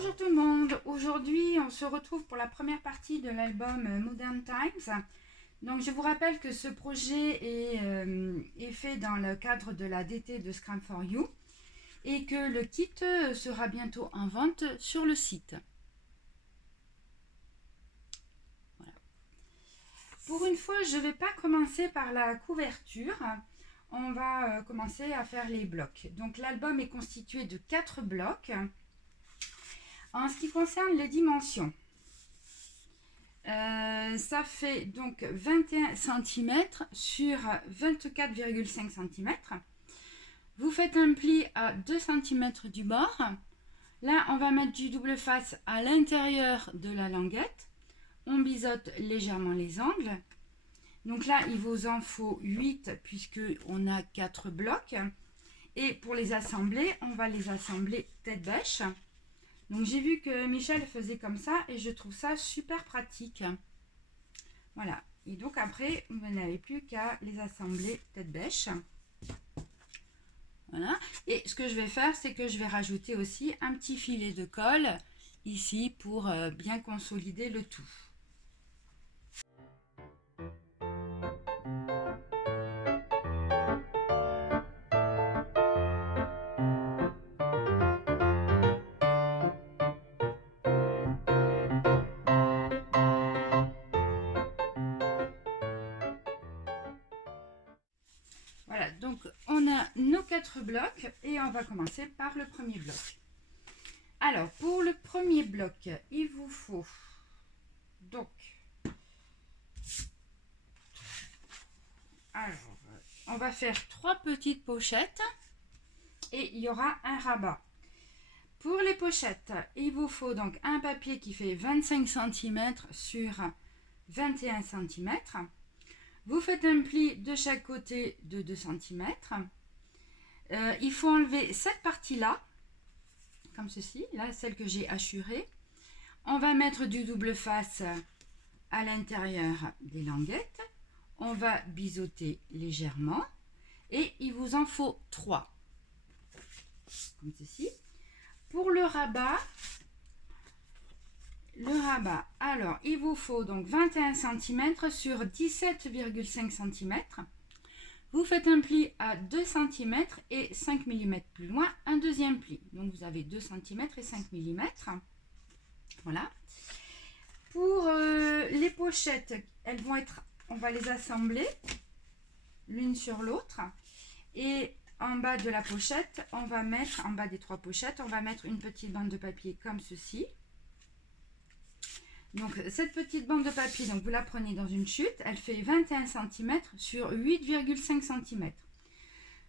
Bonjour tout le monde, aujourd'hui on se retrouve pour la première partie de l'album Modern Times. Donc je vous rappelle que ce projet est fait dans le cadre de la DT de Scrum for You et que le kit sera bientôt en vente sur le site. Voilà. Pour une fois, je ne vais pas commencer par la couverture, on va commencer à faire les blocs. Donc l'album est constitué de 4 blocs. En ce qui concerne les dimensions, ça fait donc 21 cm sur 24,5 cm. Vous faites un pli à 2 cm du bord. Là, on va mettre du double face à l'intérieur de la languette. On biseaute légèrement les angles. Donc là, il vous en faut 8 puisqu'on a 4 blocs. Et pour les assembler, on va les assembler tête bêche. Donc j'ai vu que Michel faisait comme ça et je trouve ça super pratique. Voilà. Et donc après, vous n'avez plus qu'à les assembler tête bêche. Voilà. Et ce que je vais faire, c'est que je vais rajouter aussi un petit filet de colle ici pour bien consolider le tout. Voilà, donc on a nos 4 blocs et on va commencer par le premier bloc. Alors, pour le premier bloc, il vous faut donc... Alors, on va faire 3 petites pochettes et il y aura un rabat. Pour les pochettes, il vous faut donc un papier qui fait 25 cm sur 21 cm. Vous faites un pli de chaque côté de 2 cm. Il faut enlever cette partie-là, comme ceci, là, celle que j'ai hachurée. On va mettre du double face à l'intérieur des languettes. On va biseauter légèrement. Et il vous en faut 3, comme ceci. Pour le rabat, alors il vous faut donc 21 cm sur 17,5 cm. Vous faites un pli à 2 cm et 5 mm plus loin, un deuxième pli. Donc vous avez 2 cm et 5 mm. Voilà. Pour les pochettes, elles vont être, on va les assembler l'une sur l'autre. Et en bas de la pochette, on va mettre, en bas des 3 pochettes, on va mettre une petite bande de papier comme ceci. Donc cette petite bande de papier, donc vous la prenez dans une chute, elle fait 21 cm sur 8,5 cm.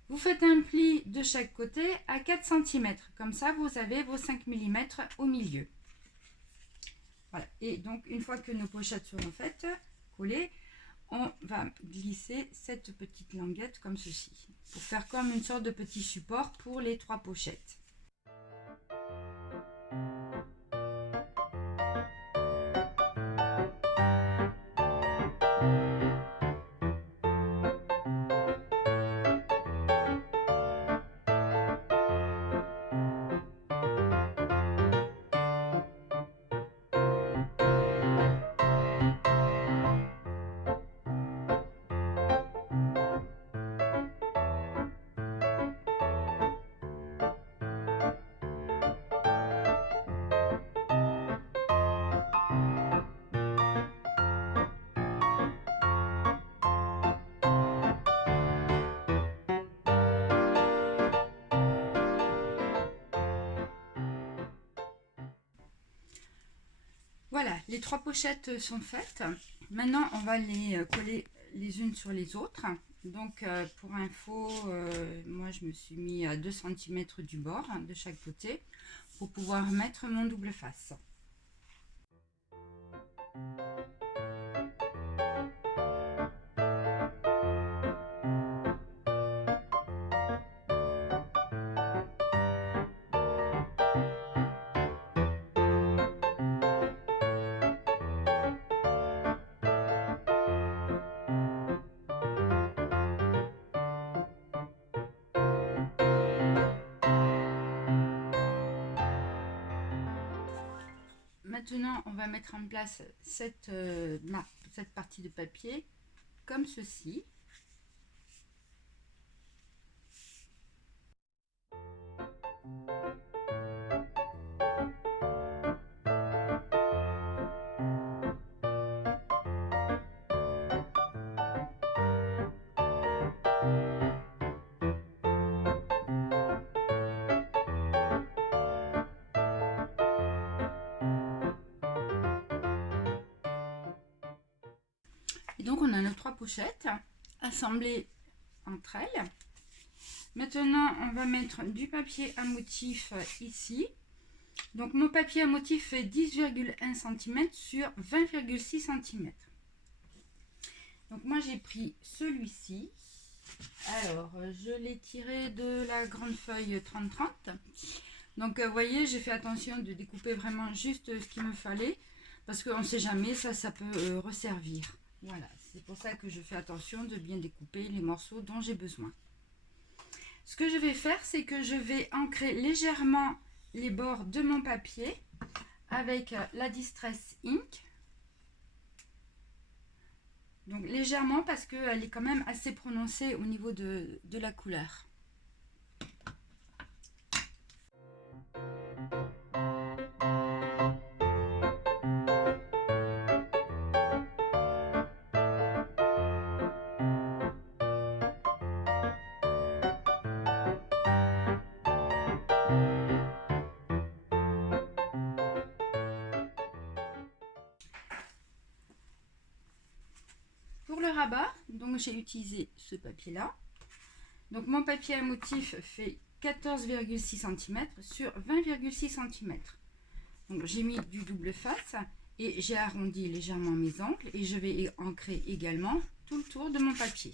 Vous faites un pli de chaque côté à 4 cm, comme ça vous avez vos 5 mm au milieu. Voilà, et donc une fois que nos pochettes seront faites, collées, on va glisser cette petite languette comme ceci, pour faire comme une sorte de petit support pour les 3 pochettes. Voilà, les 3 pochettes sont faites. Maintenant, on va les coller les unes sur les autres. Donc, pour info, moi, je me suis mis à 2 cm du bord, de chaque côté, pour pouvoir mettre mon double face. maintenant, on va mettre en place cette partie de papier comme ceci. Et donc on a nos 3 pochettes assemblées entre elles. Maintenant on va mettre du papier à motif ici. Donc mon papier à motif fait 10,1 cm sur 20,6 cm. Donc moi j'ai pris celui-ci. Alors je l'ai tiré de la grande feuille 30-30. Donc vous voyez, j'ai fait attention de découper vraiment juste ce qu'il me fallait. Parce qu'on ne sait jamais, ça peut resservir. Voilà, c'est pour ça que je fais attention de bien découper les morceaux dont j'ai besoin. Ce que je vais faire, c'est que je vais ancrer légèrement les bords de mon papier avec la Distress Ink. Donc légèrement parce qu'elle est quand même assez prononcée au niveau de la couleur. Pour le rabat, donc j'ai utilisé ce papier là. Donc mon papier à motif fait 14,6 cm sur 20,6 cm. Donc j'ai mis du double face et j'ai arrondi légèrement mes angles et je vais ancrer également tout le tour de mon papier.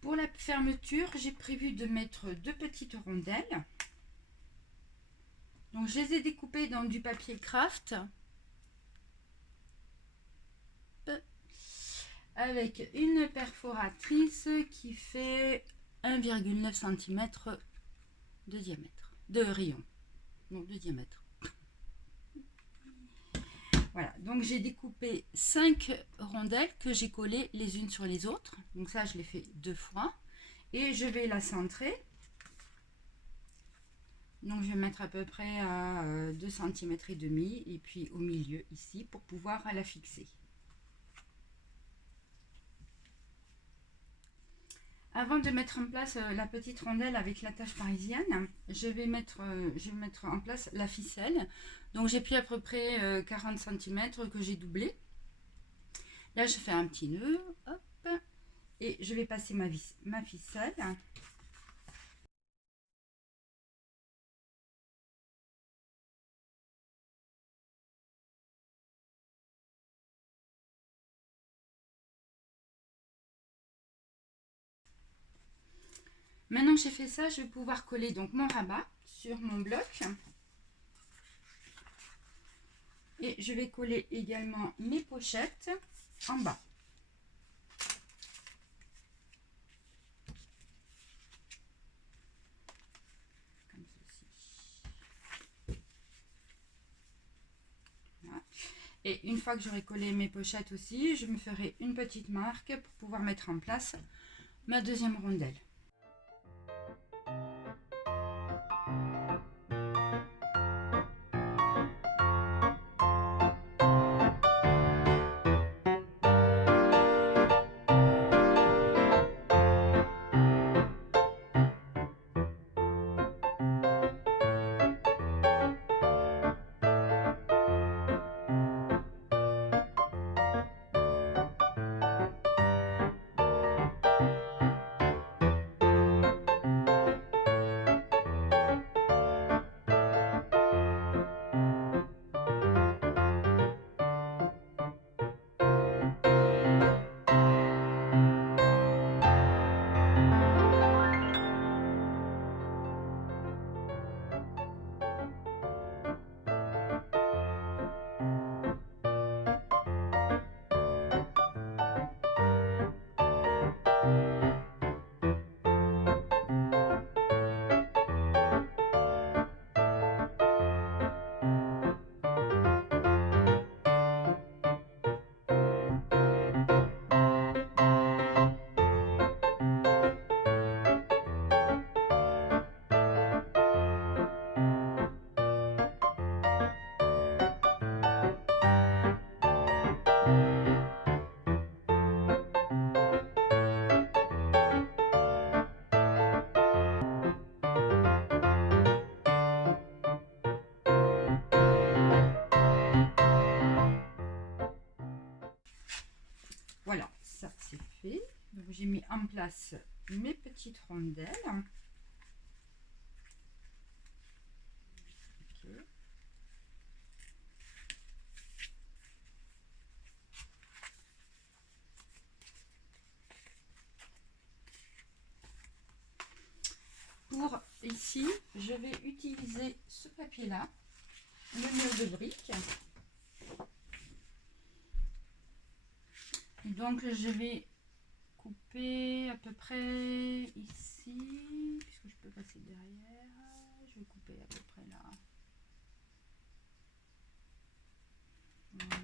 Pour la fermeture, j'ai prévu de mettre 2 petites rondelles. Donc je les ai découpées dans du papier craft avec une perforatrice qui fait 1,9 cm de diamètre, de rayon, non de diamètre. Voilà, donc j'ai découpé 5 rondelles que j'ai collées les unes sur les autres. Donc ça, je l'ai fait 2 fois. Et je vais la centrer. Donc je vais mettre à peu près à 2 cm et demi et puis au milieu ici pour pouvoir la fixer. Avant de mettre en place la petite rondelle avec l'attache parisienne, je vais mettre en place la ficelle. Donc j'ai pris à peu près 40 cm que j'ai doublé. Là je fais un petit nœud, hop, et je vais passer ma ficelle. Maintenant que j'ai fait ça, je vais pouvoir coller donc mon rabat sur mon bloc. Et je vais coller également mes pochettes en bas. Comme ceci. Voilà. Et une fois que j'aurai collé mes pochettes aussi, je me ferai une petite marque pour pouvoir mettre en place ma deuxième rondelle. j'ai mis en place mes petites rondelles. Okay. Pour ici, je vais utiliser ce papier-là, le mur de briques. Donc je vais couper à peu près ici, puisque je peux passer derrière. Je vais couper à peu près là. Voilà.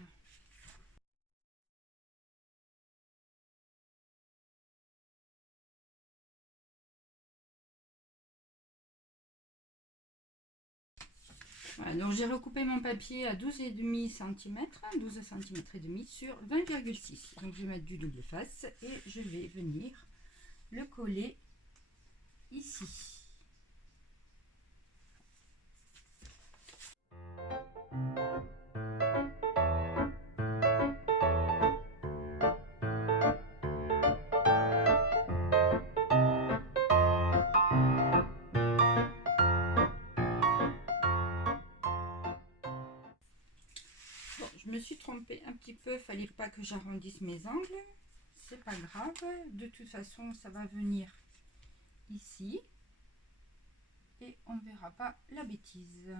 Voilà, donc j'ai recoupé mon papier à 12,5 cm, 12 cm et demi sur 20,6. Donc je vais mettre du double face et je vais venir le coller ici. Bon, je me suis trompée un petit peu, fallait pas que j'arrondisse mes angles. C'est pas grave, de toute façon ça va venir ici et on verra pas la bêtise.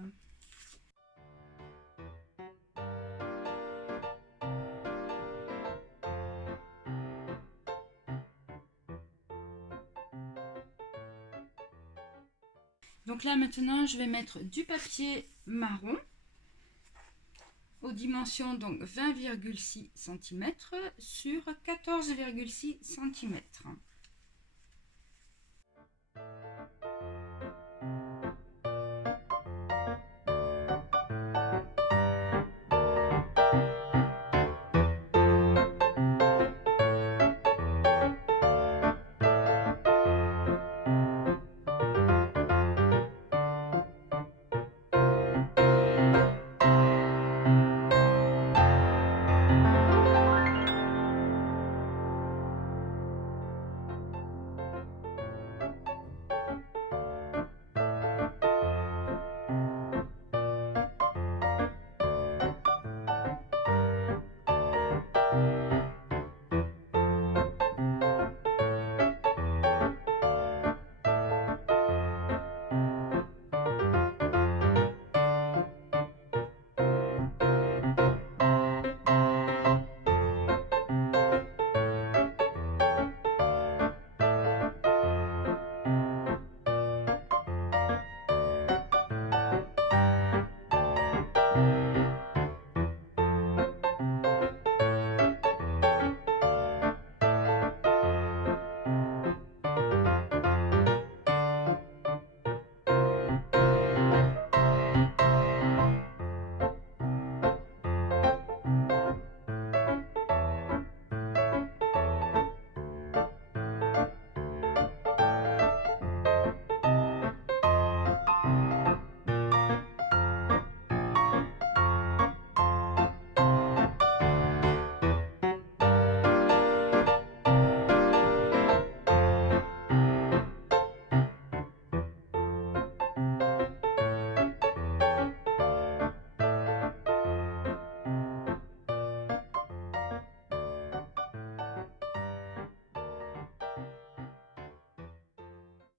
Donc là maintenant je vais mettre du papier marron aux dimensions donc 20,6 cm sur 14,6 cm.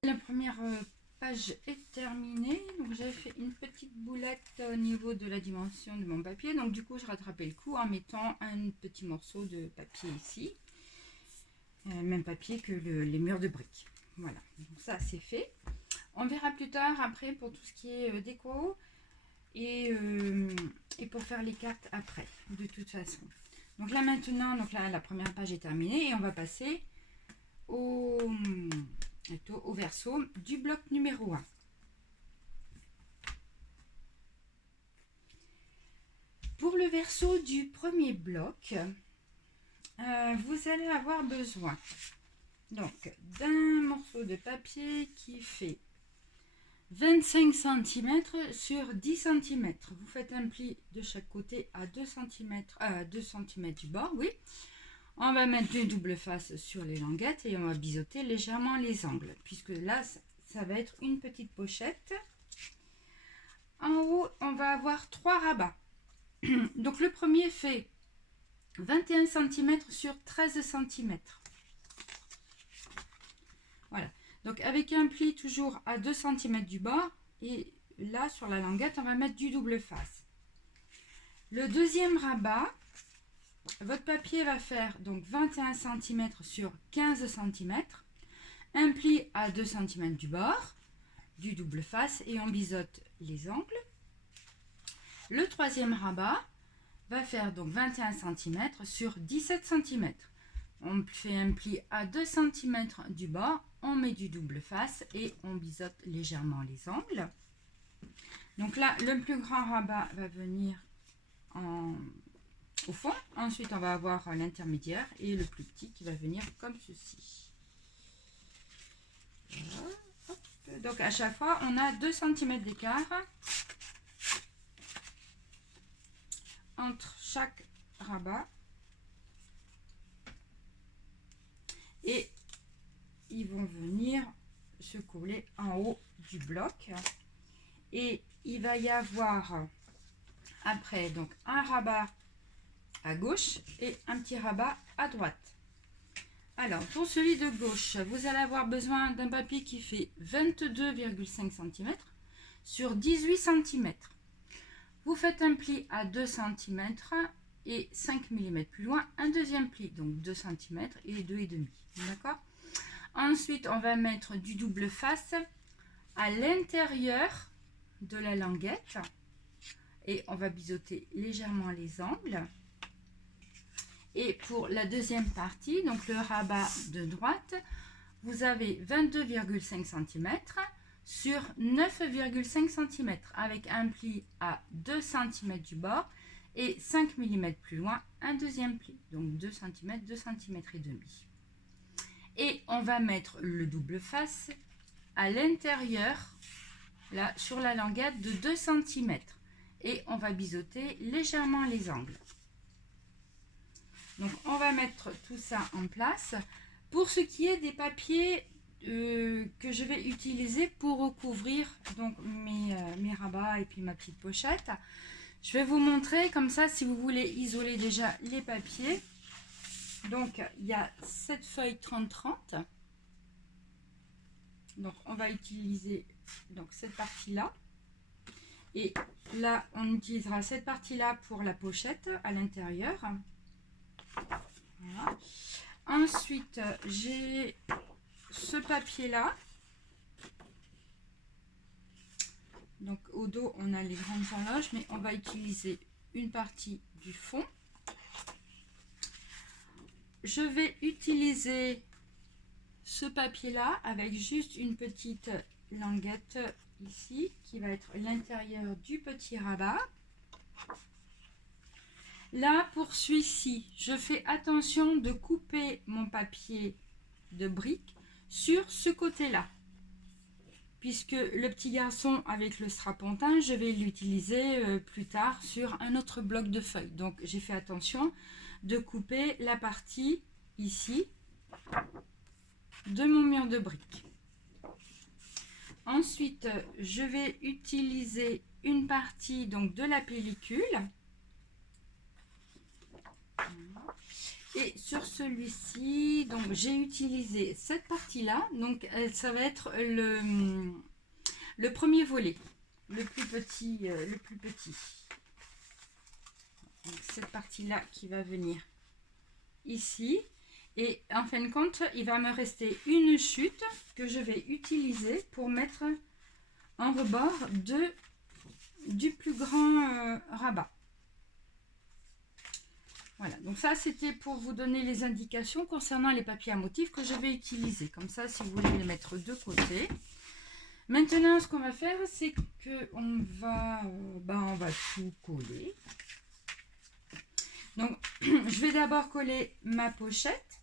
La première page est terminée, donc j'ai fait une petite boulette au niveau de la dimension de mon papier, donc du coup je rattrapais le coup en mettant un petit morceau de papier ici, même papier que les murs de briques. Voilà, donc ça c'est fait. On verra plus tard après pour tout ce qui est déco et pour faire les cartes après, de toute façon. Donc là maintenant, donc là la première page est terminée et on va passer au verso du bloc numéro 1. Pour le verso du premier bloc, vous allez avoir besoin donc d'un morceau de papier qui fait 25 cm sur 10 cm. Vous faites un pli de chaque côté à 2 cm du bord, oui. On va mettre du double face sur les languettes et on va biseauter légèrement les angles, puisque là, ça va être une petite pochette. En haut, on va avoir 3 rabats. Donc le premier fait 21 cm sur 13 cm. Voilà. Donc avec un pli toujours à 2 cm du bord. Et là, sur la languette, on va mettre du double face. Le deuxième rabat, votre papier va faire donc 21 cm sur 15 cm. Un pli à 2 cm du bord, du double face et on biseaute les angles. Le troisième rabat va faire donc 21 cm sur 17 cm. On fait un pli à 2 cm du bord, on met du double face et on biseaute légèrement les angles. Donc là, le plus grand rabat va venir au fond. Ensuite, on va avoir l'intermédiaire et le plus petit qui va venir comme ceci. Voilà. Donc à chaque fois, on a 2 cm d'écart entre chaque rabat. Et ils vont venir se coller en haut du bloc. Et il va y avoir après donc un rabat à gauche et un petit rabat à droite. Alors pour celui de gauche, vous allez avoir besoin d'un papier qui fait 22,5 cm sur 18 cm. Vous faites un pli à 2 cm et 5 mm plus loin un deuxième pli, donc 2 cm et 2,5. D'accord. Ensuite, on va mettre du double face à l'intérieur de la languette et on va biseauter légèrement les angles. Et pour la deuxième partie, donc le rabat de droite, vous avez 22,5 cm sur 9,5 cm avec un pli à 2 cm du bord et 5 mm plus loin un deuxième pli, donc 2 cm, 2 cm et demi. Et on va mettre le double face à l'intérieur, là sur la languette de 2 cm et on va biseauter légèrement les angles. Donc on va mettre tout ça en place. Pour ce qui est des papiers que je vais utiliser pour recouvrir donc mes rabats et puis ma petite pochette, je vais vous montrer comme ça si vous voulez isoler déjà les papiers. Donc il y a cette feuille 30-30. Donc on va utiliser donc cette partie là. Et là on utilisera cette partie là pour la pochette à l'intérieur. Voilà. Ensuite, j'ai ce papier là. Donc au dos, on a les grandes horloges, mais on va utiliser une partie du fond. Je vais utiliser ce papier là avec juste une petite languette ici qui va être l'intérieur du petit rabat. Là, pour celui-ci, je fais attention de couper mon papier de brique sur ce côté-là. Puisque le petit garçon avec le strapontin, je vais l'utiliser plus tard sur un autre bloc de feuilles. Donc, j'ai fait attention de couper la partie ici de mon mur de briques. Ensuite, je vais utiliser une partie donc de la pellicule. Et sur celui-ci, donc j'ai utilisé cette partie-là. Donc ça va être le premier volet, le plus petit. Donc, cette partie-là qui va venir ici. Et en fin de compte, il va me rester une chute que je vais utiliser pour mettre en rebord du plus grand rabat. Voilà, donc ça c'était pour vous donner les indications concernant les papiers à motifs que je vais utiliser. Comme ça, si vous voulez les mettre de côté. Maintenant, ce qu'on va faire, c'est qu'on va, on va tout coller. Donc, je vais d'abord coller ma pochette.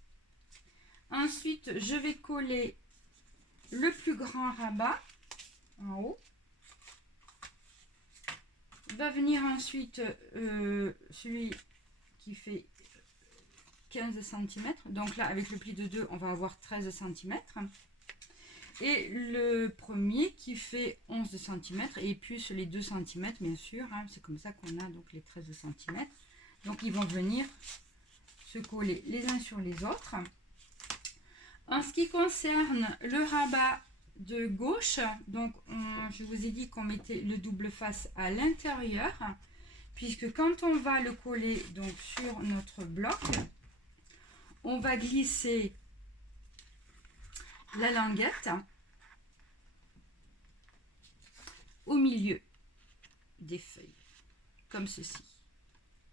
Ensuite, je vais coller le plus grand rabat en haut. Va venir ensuite celui qui fait 15 cm. Donc là, avec le pli de 2, on va avoir 13 cm. Et le premier qui fait 11 cm et plus les 2 cm, bien sûr. Hein, c'est comme ça qu'on a donc les 13 cm. Donc ils vont venir se coller les uns sur les autres. En ce qui concerne le rabat de gauche, donc je vous ai dit qu'on mettait le double face à l'intérieur, puisque quand on va le coller donc sur notre bloc, on va glisser la languette au milieu des feuilles, comme ceci.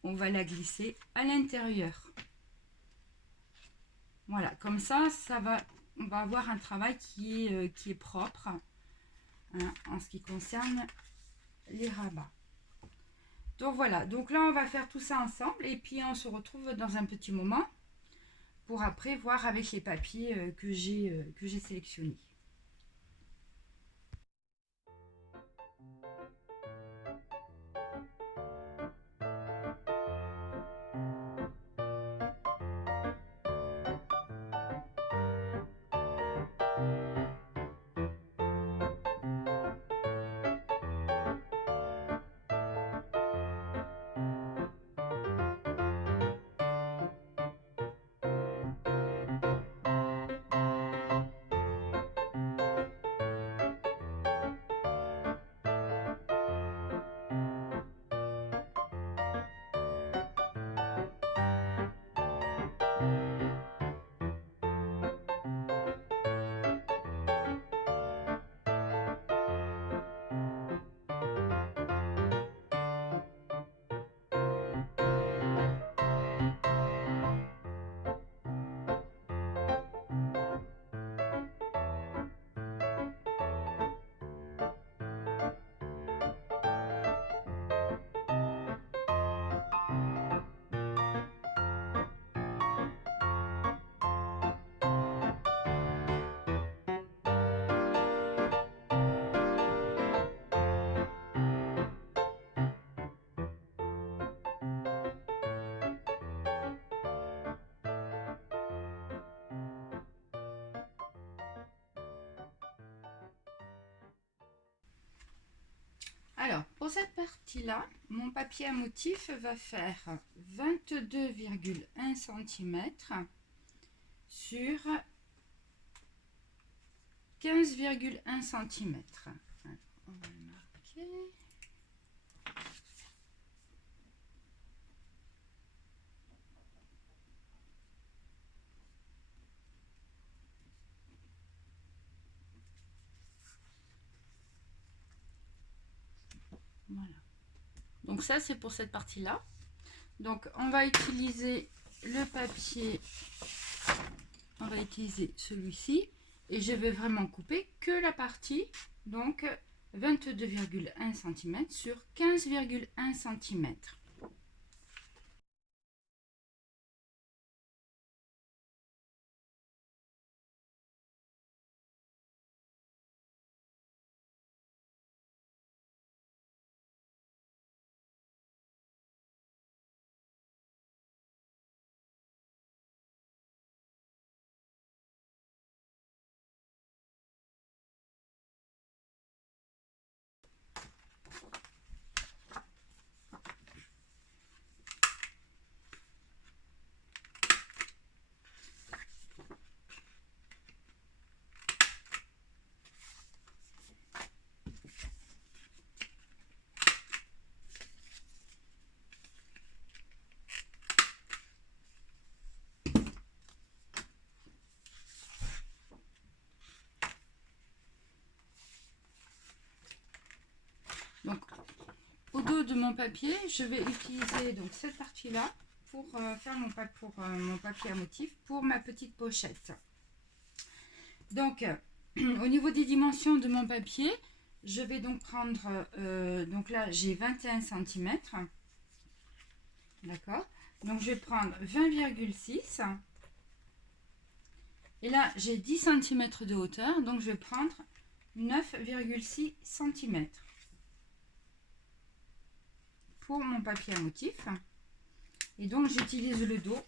On va la glisser à l'intérieur. Voilà, comme ça, on va avoir un travail qui est propre, hein, en ce qui concerne les rabats. Donc voilà, donc là on va faire tout ça ensemble et puis on se retrouve dans un petit moment pour après voir avec les papiers que j'ai sélectionnés. Alors, pour cette partie-là, mon papier à motif va faire 22,1 cm sur 15,1 cm. On va le marquer. Voilà. Donc ça, c'est pour cette partie-là. Donc, on va utiliser le papier, on va utiliser celui-ci. Et je vais vraiment couper que la partie, donc 22,1 cm sur 15,1 cm. Donc, au dos de mon papier, je vais utiliser donc cette partie-là pour faire mon papier à motif pour ma petite pochette. Donc, au niveau des dimensions de mon papier, je vais donc prendre, donc là j'ai 21 cm, d'accord, donc je vais prendre 20,6 et là j'ai 10 cm de hauteur, donc je vais prendre 9,6 cm pour mon papier à motif. Et donc j'utilise le dos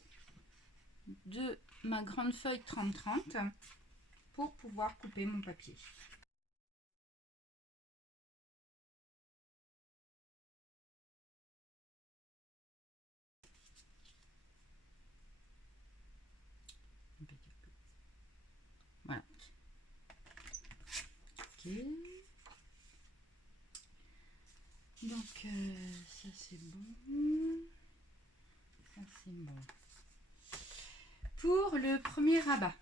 de ma grande feuille 30-30 pour pouvoir couper mon papier. Voilà. Ok. Donc ça c'est bon. Ça c'est bon. Pour le premier rabat.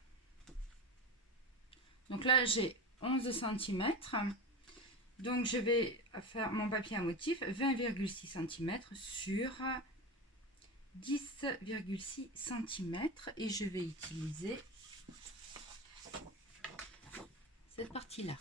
Donc là j'ai 11 cm. Donc je vais faire mon papier à motif 20,6 cm sur 10,6 cm et je vais utiliser cette partie-là.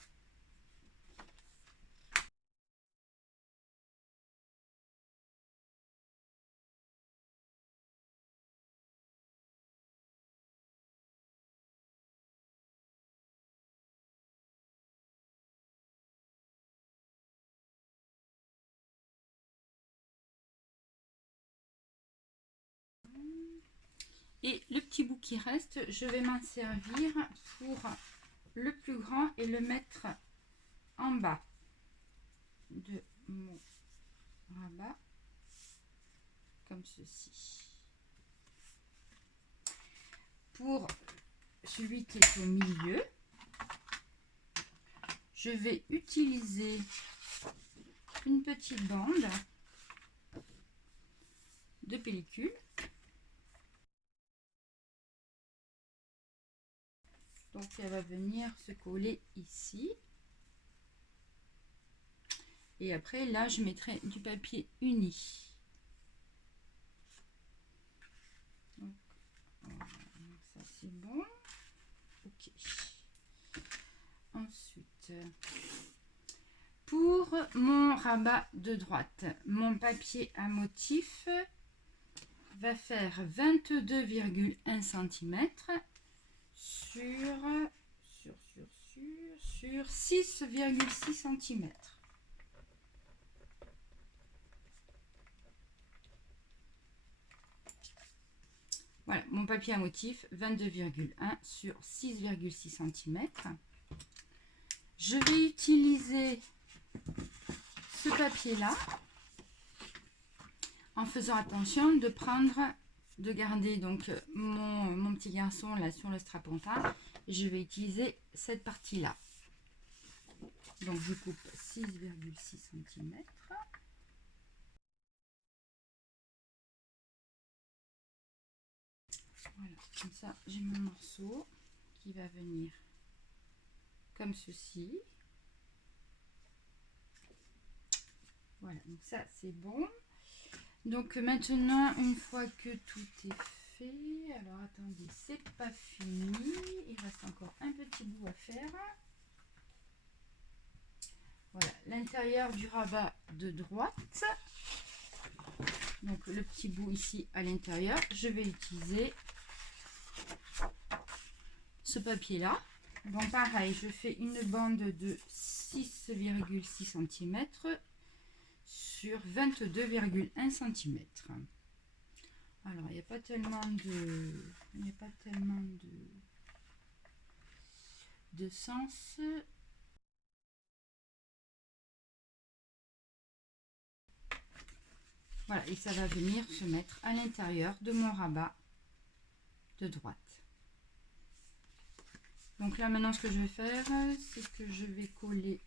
Et le petit bout qui reste, je vais m'en servir pour le plus grand et le mettre en bas de mon rabat, comme ceci. Pour celui qui est au milieu, je vais utiliser une petite bande de pellicule. Donc elle va venir se coller ici. Et après là je mettrai du papier uni. Donc ça c'est bon. Ok. Ensuite, pour mon rabat de droite, mon papier à motif va faire 22,1 cm sur 6,6 cm. Voilà, mon papier à motif 22,1 sur 6,6 cm. Je vais utiliser ce papier-là en faisant attention de garder donc mon petit garçon là sur le strapontin. Je vais utiliser cette partie-là. Donc je coupe 6,6 cm. Voilà, comme ça j'ai mon morceau qui va venir comme ceci. Voilà, donc ça c'est bon. Donc maintenant, une fois que tout est fait, alors attendez, c'est pas fini, il reste encore un petit bout à faire. Voilà, l'intérieur du rabat de droite. Donc le petit bout ici à l'intérieur, je vais utiliser ce papier là. Donc pareil, je fais une bande de 6,6 cm sur 22,1 cm. Alors il n'y a pas tellement de sens. Voilà, et ça va venir se mettre à l'intérieur de mon rabat de droite. Donc là maintenant ce que je vais faire, c'est que je vais coller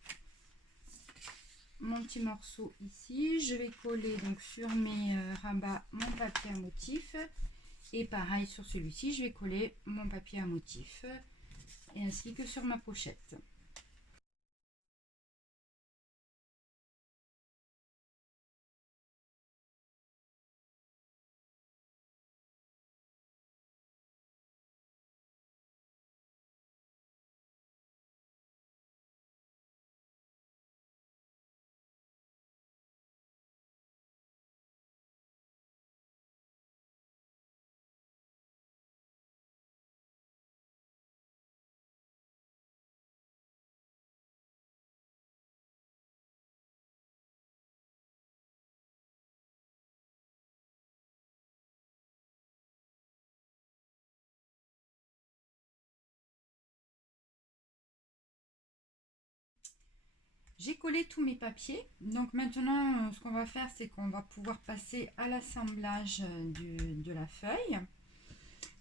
mon petit morceau ici. Je vais coller donc sur mes rabats mon papier à motif. Et pareil sur celui-ci, je vais coller mon papier à motif. Et ainsi que sur ma pochette. J'ai collé tous mes papiers. Donc maintenant, ce qu'on va faire, c'est qu'on va pouvoir passer à l'assemblage de la feuille.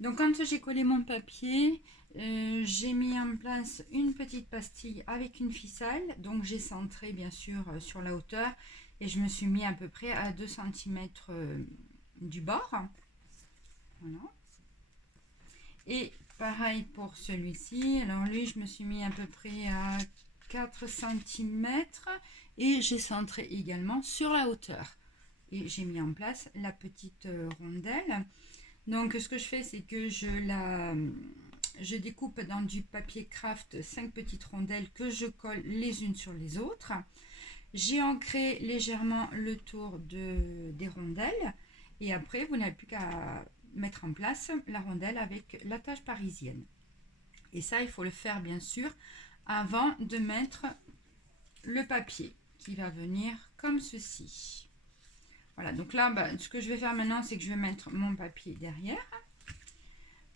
Donc quand j'ai collé mon papier, j'ai mis en place une petite pastille avec une ficelle. Donc j'ai centré bien sûr sur la hauteur et je me suis mis à peu près à 2 cm du bord. Voilà. Et pareil pour celui-ci. Alors lui, je me suis mis à peu près à 4 cm et j'ai centré également sur la hauteur. Et j'ai mis en place la petite rondelle. Donc ce que je fais, c'est que je découpe dans du papier craft 5 petites rondelles que je colle les unes sur les autres. J'ai ancré légèrement le tour des rondelles et après vous n'avez plus qu'à mettre en place la rondelle avec l'attache parisienne. Et ça, il faut le faire bien sûr avant de mettre le papier qui va venir comme ceci. Voilà, donc là, ce que je vais faire maintenant, c'est que je vais mettre mon papier derrière.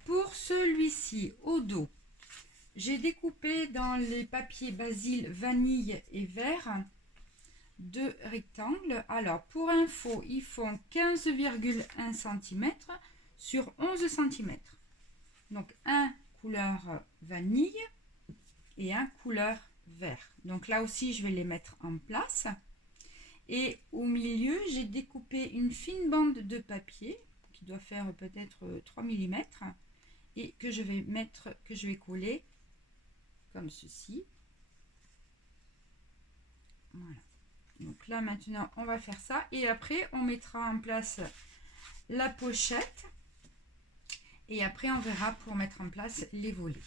Pour celui-ci, au dos, j'ai découpé dans les papiers basil, vanille et vert 2 rectangles. Alors, pour info, ils font 15,1 cm sur 11 cm. Donc, un couleur vanille et un couleur vert. Donc là aussi, je vais les mettre en place. Et au milieu, j'ai découpé une fine bande de papier qui doit faire peut-être 3 mm et que je vais coller comme ceci. Voilà. Donc là maintenant, on va faire ça et après on mettra en place la pochette et après on verra pour mettre en place les volets.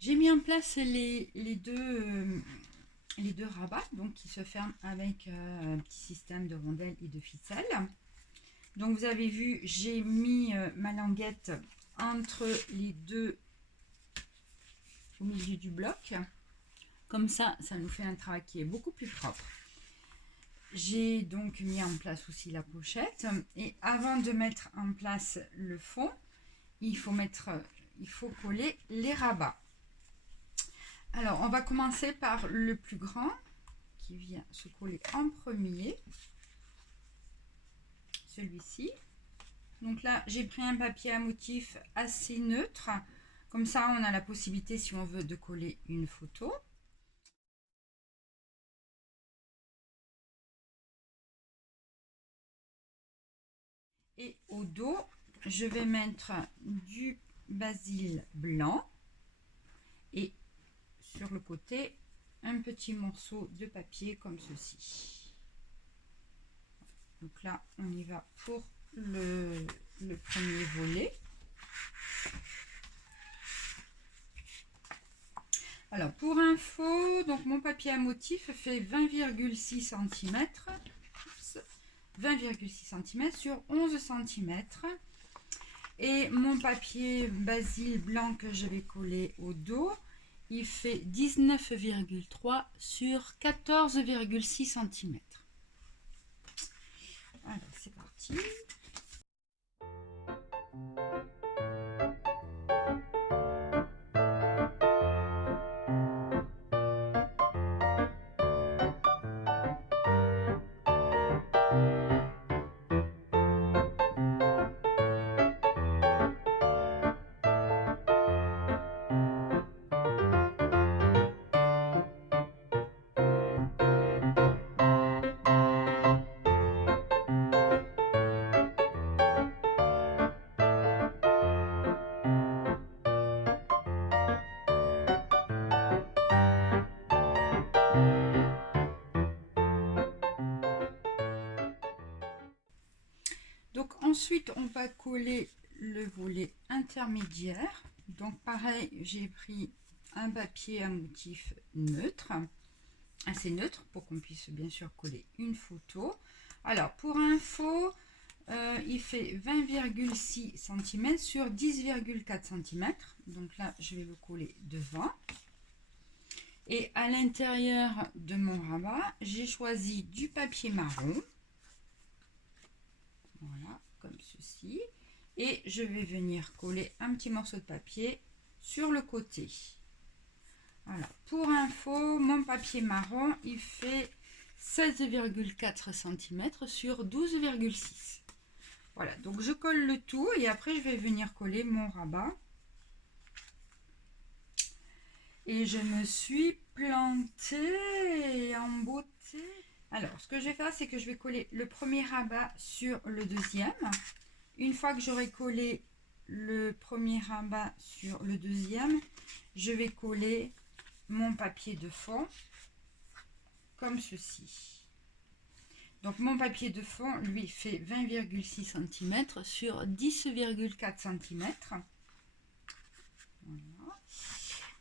J'ai mis en place les deux rabats donc qui se ferment avec un petit système de rondelles et de ficelles. Donc vous avez vu, j'ai mis ma languette entre les deux au milieu du bloc. Comme ça nous fait un travail qui est beaucoup plus propre. J'ai donc mis en place aussi la pochette. Et avant de mettre en place le fond, il faut coller les rabats. Alors, on va commencer par le plus grand qui vient se coller en premier. Celui-ci. Donc là, j'ai pris un papier à motif assez neutre. Comme ça, on a la possibilité, si on veut, de coller une photo. Et au dos, je vais mettre du basil blanc et sur le côté, un petit morceau de papier comme ceci. Donc là, on y va pour le premier volet. Alors pour info, donc mon papier à motif fait 20,6 cm. 20,6 cm sur 11 cm. Et mon papier basil blanc que je vais coller au dos, il fait 19,3 sur 14,6 cm. Alors c'est parti. Donc ensuite on va coller le volet intermédiaire. Donc pareil, j'ai pris un papier à motif neutre, assez neutre pour qu'on puisse bien sûr coller une photo. Alors pour info, il fait 20,6 cm sur 10,4 cm. Donc là je vais le coller devant. Et à l'intérieur de mon rabat, j'ai choisi du papier marron. Voilà, comme ceci. Et je vais venir coller un petit morceau de papier sur le côté. Voilà, pour info, mon papier marron, il fait 16,4 cm sur 12,6. Voilà, donc je colle le tout et après je vais venir coller mon rabat. Et je me suis plantée en beauté. Alors, ce que je vais faire, c'est que je vais coller le premier rabat sur le deuxième. Une fois que j'aurai collé le premier rabat sur le deuxième, je vais coller mon papier de fond comme ceci. Donc, mon papier de fond, lui, fait 20,6 cm sur 10,4 cm. Voilà.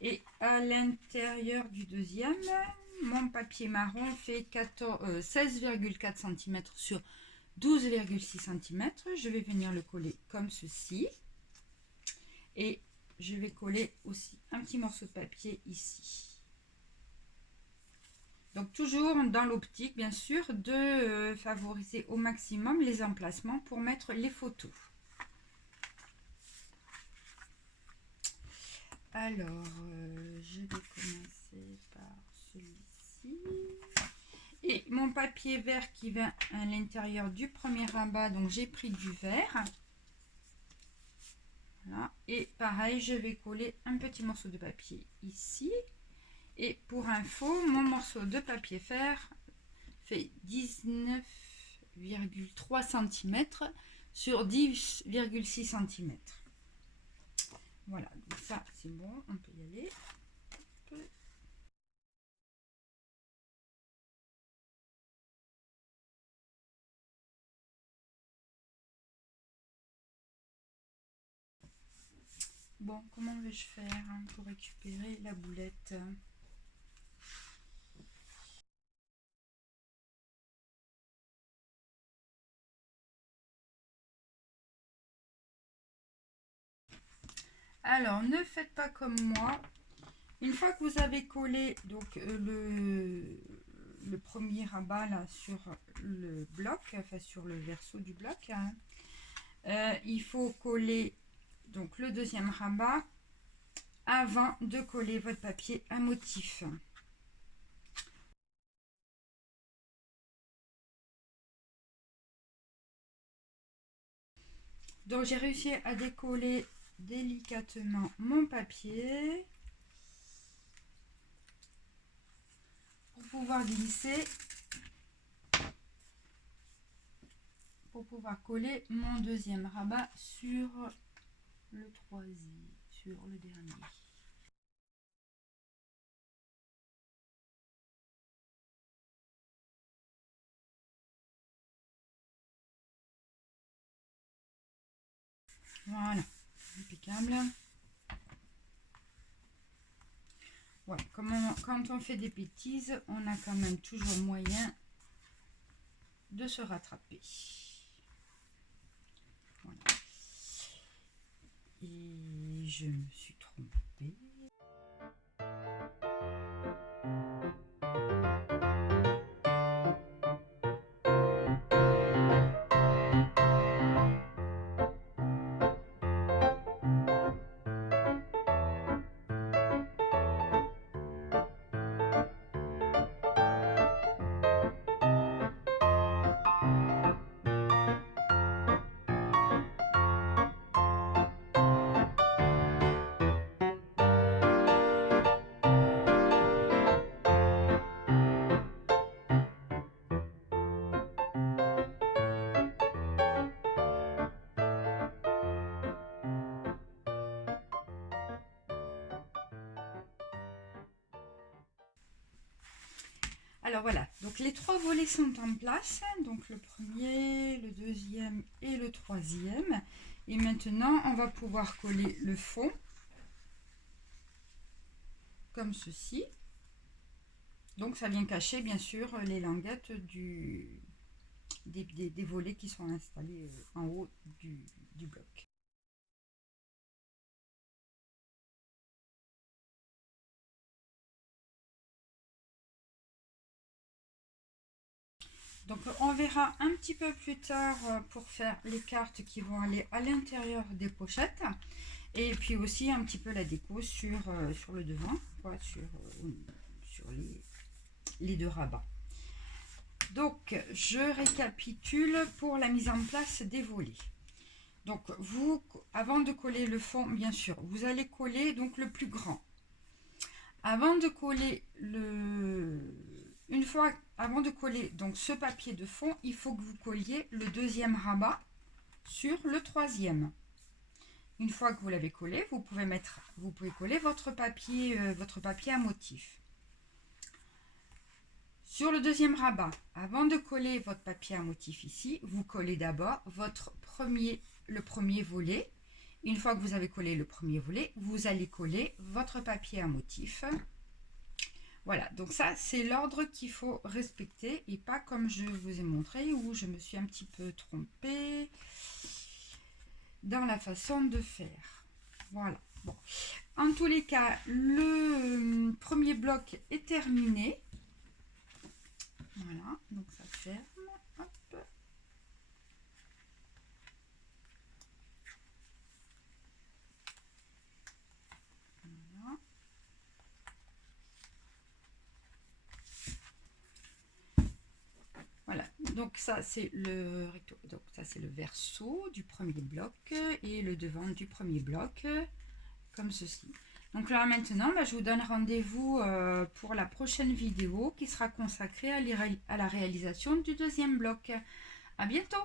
Et à l'intérieur du deuxième, mon papier marron fait 16,4 cm sur 12,6 cm. Je vais venir le coller comme ceci. Et je vais coller aussi un petit morceau de papier ici. Donc toujours dans l'optique, bien sûr, de favoriser au maximum les emplacements pour mettre les photos. Alors, je vais commencer par celui-ci. Et mon papier vert qui va à l'intérieur du premier rabat, donc j'ai pris du vert. Voilà. Et pareil, je vais coller un petit morceau de papier ici. Et pour info, mon morceau de papier fer fait 19,3 cm sur 10,6 cm. Voilà, donc ça c'est bon, on peut y aller. Bon, comment vais-je faire pour récupérer la boulette? Alors, ne faites pas comme moi. Une fois que vous avez collé donc le premier rabat là sur le bloc, enfin sur le verso du bloc, hein, il faut coller donc le deuxième rabat avant de coller votre papier à motif. Donc j'ai réussi à décoller délicatement mon papier pour pouvoir glisser, pour pouvoir coller mon deuxième rabat sur le troisième, sur le dernier. Voilà, impeccable. voilà, quand on fait des bêtises, on a quand même toujours moyen de se rattraper. Voilà. Et je me suis trompée. Alors voilà, donc les 3 volets sont en place, donc le premier, le deuxième et le troisième. Et maintenant, on va pouvoir coller le fond, comme ceci. Donc ça vient cacher bien sûr les languettes des volets qui sont installés en haut du bloc. Donc on verra un petit peu plus tard pour faire les cartes qui vont aller à l'intérieur des pochettes. Et puis aussi un petit peu la déco sur le devant, quoi, sur les 2 rabats. Donc je récapitule pour la mise en place des volets. Donc vous, avant de coller le fond, bien sûr, vous allez coller donc le plus grand. Avant de coller avant de coller donc ce papier de fond, il faut que vous colliez le deuxième rabat sur le troisième. Une fois que vous l'avez collé, vous pouvez coller votre papier à motif. Sur le deuxième rabat, avant de coller votre papier à motif ici, vous collez d'abord le premier volet. Une fois que vous avez collé le premier volet, vous allez coller votre papier à motif. Voilà, donc ça c'est l'ordre qu'il faut respecter et pas comme je vous ai montré où je me suis un petit peu trompée dans la façon de faire. Voilà. Bon. En tous les cas, le premier bloc est terminé. Voilà, donc ça ferme. Hop. Voilà. Voilà, donc ça c'est le verso du premier bloc et le devant du premier bloc, comme ceci. Donc là maintenant, je vous donne rendez-vous pour la prochaine vidéo qui sera consacrée à la réalisation du deuxième bloc. À bientôt!